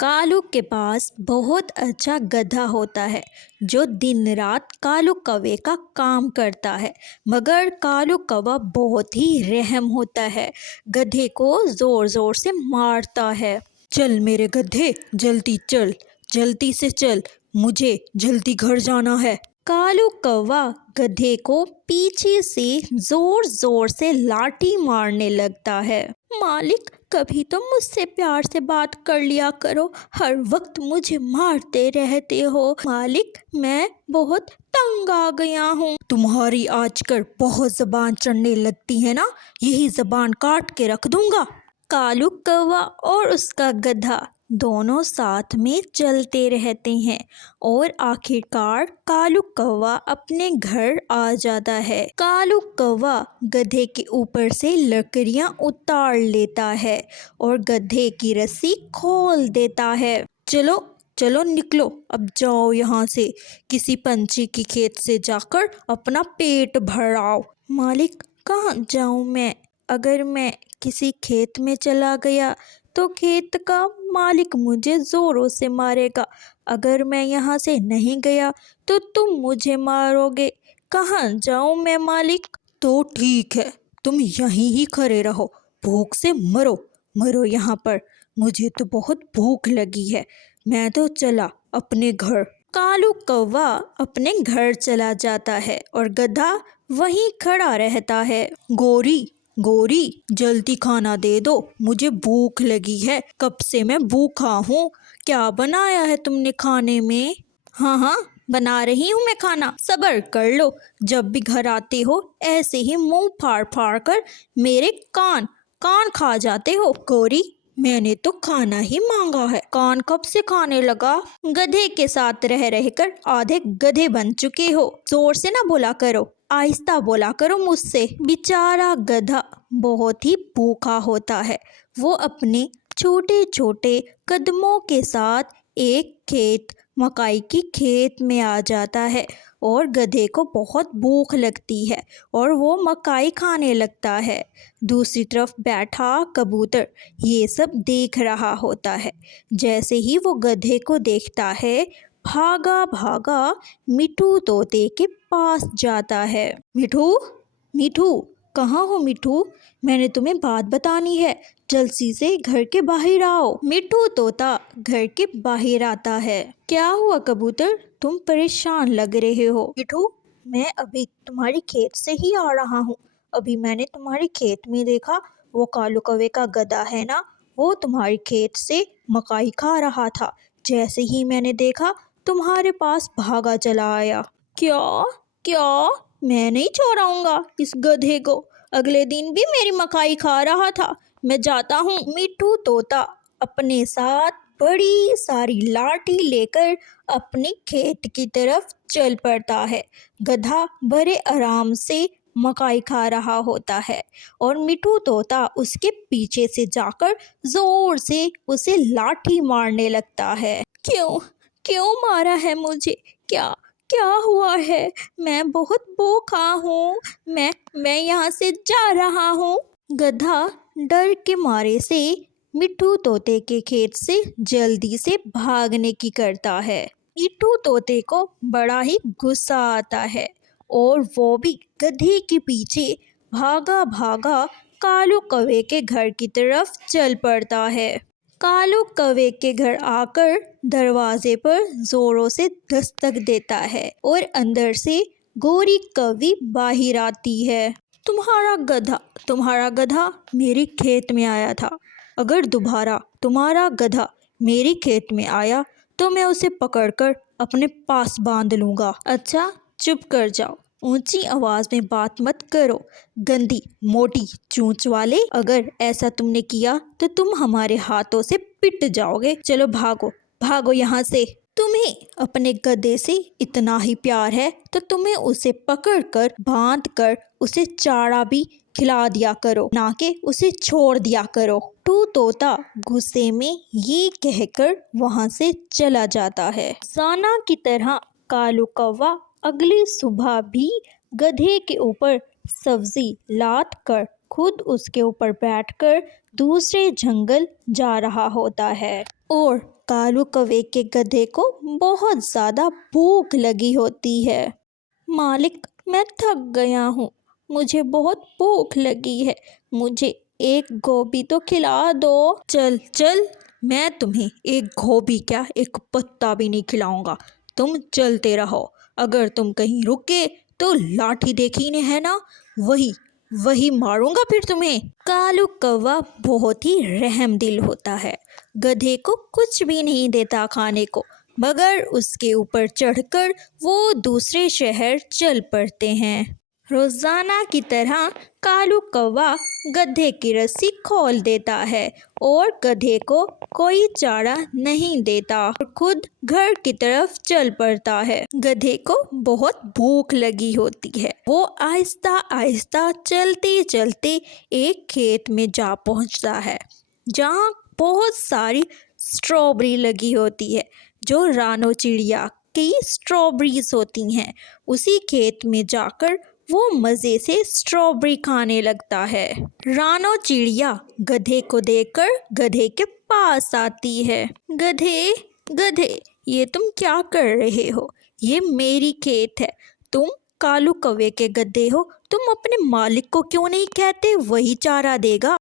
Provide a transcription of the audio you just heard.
کالو کے پاس بہت اچھا گدھا ہوتا ہے جو دن رات کالو کوے کا کام کرتا ہے، مگر کالو کوا بہت ہی رحم ہوتا ہے، گدھے کو زور زور سے مارتا ہے۔ چل میرے گدھے، جلدی چل، جلدی سے چل، مجھے جلدی گھر جانا ہے۔ کالو کوا گدھے کو پیچھے سے زور زور سے لاٹھی مارنے لگتا ہے۔ مالک، کبھی تو مجھ سے پیار سے بات کر لیا کرو، ہر وقت مجھے مارتے رہتے ہو۔ مالک، میں بہت تنگ آ گیا ہوں۔ تمہاری آج کل بہت زبان چڑھنے لگتی ہے نا، یہی زبان کاٹ کے رکھ دوں گا۔ کالو کوا اور اس کا گدھا دونوں ساتھ میں چلتے رہتے ہیں اور آخرکار کالو کوا اپنے گھر آ جاتا ہے۔ کالو کوا گدھے کے اوپر سے لکڑیاں اتار لیتا ہے اور گدھے کی رسی کھول دیتا ہے۔ چلو چلو نکلو، اب جاؤ یہاں سے، کسی پنچھی کی کھیت سے جا کر اپنا پیٹ بھراؤ۔ مالک، کہاں جاؤں میں؟ اگر میں کسی کھیت میں چلا گیا تو کھیت کا مالک مجھے زوروں سے مارے گا، اگر میں یہاں سے نہیں گیا تو تم مجھے مارو گے، کہاں جاؤں میں مالک؟ تو ٹھیک ہے، تم یہیں ہی کھڑے رہو، بھوک سے مرو مرو یہاں پر، مجھے تو بہت بھوک لگی ہے، میں تو چلا اپنے گھر۔ کالو کوا اپنے گھر چلا جاتا ہے اور گدھا وہیں کھڑا رہتا ہے۔ گوری گوری، جلدی کھانا دے دو، مجھے بھوک لگی ہے، کب سے میں بھوکا ہوں، کیا بنایا ہے تم نے کھانے میں؟ ہاں ہاں، بنا رہی ہوں میں کھانا، صبر کر لو، جب بھی گھر آتے ہو ایسے ہی منہ پھاڑ پھاڑ کر میرے کان کھا جاتے ہو۔ گوری، میں نے تو کھانا ہی مانگا ہے، کان کب سے کھانے لگا؟ گدھے کے ساتھ رہ کر آدھے گدھے بن چکے ہو، زور سے نہ بولا کرو، آہستہ بولا کرو مجھ سے۔ بیچارہ گدھا بہت ہی بھوکا ہوتا ہے، وہ اپنے چھوٹے چھوٹے قدموں کے ساتھ ایک مکئی کی کھیت میں آ جاتا ہے اور گدھے کو بہت بھوک لگتی ہے اور وہ مکئی کھانے لگتا ہے۔ دوسری طرف بیٹھا کبوتر یہ سب دیکھ رہا ہوتا ہے۔ جیسے ہی وہ گدھے کو دیکھتا ہے، بھاگا بھاگا مٹھو طوطے کے پاس جاتا ہے۔ مٹھو مٹھو، کہاں ہو مٹھو؟ میں نے تمہیں بات بتانی ہے، جلدی سے گھر کے باہر آؤ۔ مٹھو طوطا گھر کے باہر آتا ہے۔ کیا ہوا کبوتر، تم پریشان لگ رہے ہو؟ مٹھو، میں ابھی تمہاری کھیت سے ہی آ رہا ہوں، ابھی میں نے تمہاری کھیت میں دیکھا، وہ کالو کوے کا گدھا ہے نا، وہ تمہاری کھیت سے مکئی کھا رہا تھا، جیسے ہی میں نے دیکھا تمہارے پاس بھاگا چلا آیا۔ کیا میں نہیں چھوڑاؤں گا اس گدھے کو، اگلے دن بھی میری مکئی کھا رہا تھا، میں جاتا ہوں۔ مٹھو طوطا اپنے ساتھ بڑی ساری لاٹھی لے کر اپنے کھیت کی طرف چل پڑتا ہے۔ گدھا بڑے آرام سے مکئی کھا رہا ہوتا ہے اور مٹھو طوطا اس کے پیچھے سے جا کر زور سے اسے لاٹھی مارنے لگتا ہے۔ کیوں مارا ہے مجھے؟ کیا ہوا ہے؟ میں بہت بھوکا ہوں، میں یہاں سے جا رہا ہوں۔ گدھا ڈر کے مارے سے مٹھو طوطے کے کھیت سے جلدی سے بھاگنے کی کرتا ہے۔ مٹھو طوطے کو بڑا ہی غصہ آتا ہے اور وہ بھی گدھے کے پیچھے بھاگا بھاگا کالو کوے کے گھر کی طرف چل پڑتا ہے۔ کالو کوے کے گھر آ کر دروازے پر زوروں سے دستک دیتا ہے اور اندر سے گوری کوی باہر آتی ہے۔ تمہارا گدھا میری کھیت میں آیا تھا، اگر دوبارہ تمہارا گدھا میری کھیت میں آیا تو میں اسے پکڑ کر اپنے پاس باندھ لوں گا۔ اچھا چپ کر جاؤ، اونچی آواز میں بات مت کرو، گندی موٹی چونچ والے، اگر ایسا تم نے کیا تو تم ہمارے ہاتھوں سے پٹ جاؤ گے۔ چلو بھاگو یہاں سے۔ تمہیں اپنے گدھے سے اتنا ہی پیار ہے تو تمہیں اسے پکڑ کر باندھ کر اسے چارہ بھی کھلا دیا کرو، نہ کہ اسے چھوڑ دیا کرو۔ مٹھو طوطا غصے میں یہ کہہ کر وہاں سے چلا جاتا ہے۔ روزانہ کی طرح کالو کوا اگلی صبح بھی گدھے کے اوپر سبزی لاد کر خود اس کے اوپر بیٹھ کر دوسرے جنگل جا رہا ہوتا ہے اور کالو کوے کے گدھے کو بہت زیادہ بھوک لگی ہوتی ہے۔ مالک، میں تھک گیا ہوں، مجھے بہت بھوک لگی ہے، مجھے ایک گوبھی تو کھلا دو۔ چل چل، میں تمہیں ایک گوبھی کیا، ایک پتا بھی نہیں کھلاؤں گا، تم چلتے رہو۔ اگر تم کہیں رکے تو لاٹھی دیکھی نے ہے نا، وہی ماروں گا پھر تمہیں۔ کالو کوا بہت ہی رحم دل ہوتا ہے، گدھے کو کچھ بھی نہیں دیتا کھانے کو، مگر اس کے اوپر چڑھ کر وہ دوسرے شہر چل پڑتے ہیں۔ روزانہ کی طرح کالو کوا گدھے کی رسی کھول دیتا ہے اور گدھے کو کوئی چارہ نہیں دیتا اور خود گھر کی طرف چل پڑتا ہے۔ گدھے کو بہت بھوک لگی ہوتی ہے، وہ آہستہ آہستہ چلتے چلتے ایک کھیت میں جا پہنچتا ہے جہاں بہت ساری اسٹرابری لگی ہوتی ہے، جو رانو چڑیا کی اسٹرابریز ہوتی ہیں۔ اسی کھیت میں جا کر وہ مزے سے اسٹرابری کھانے لگتا ہے۔ رانو چڑیا گدھے کو دیکھ کر گدھے کے پاس آتی ہے۔ گدھے، یہ تم کیا کر رہے ہو؟ یہ میری کھیت ہے، تم کالو کوے کے گدھے ہو، تم اپنے مالک کو کیوں نہیں کہتے وہی چارہ دے گا؟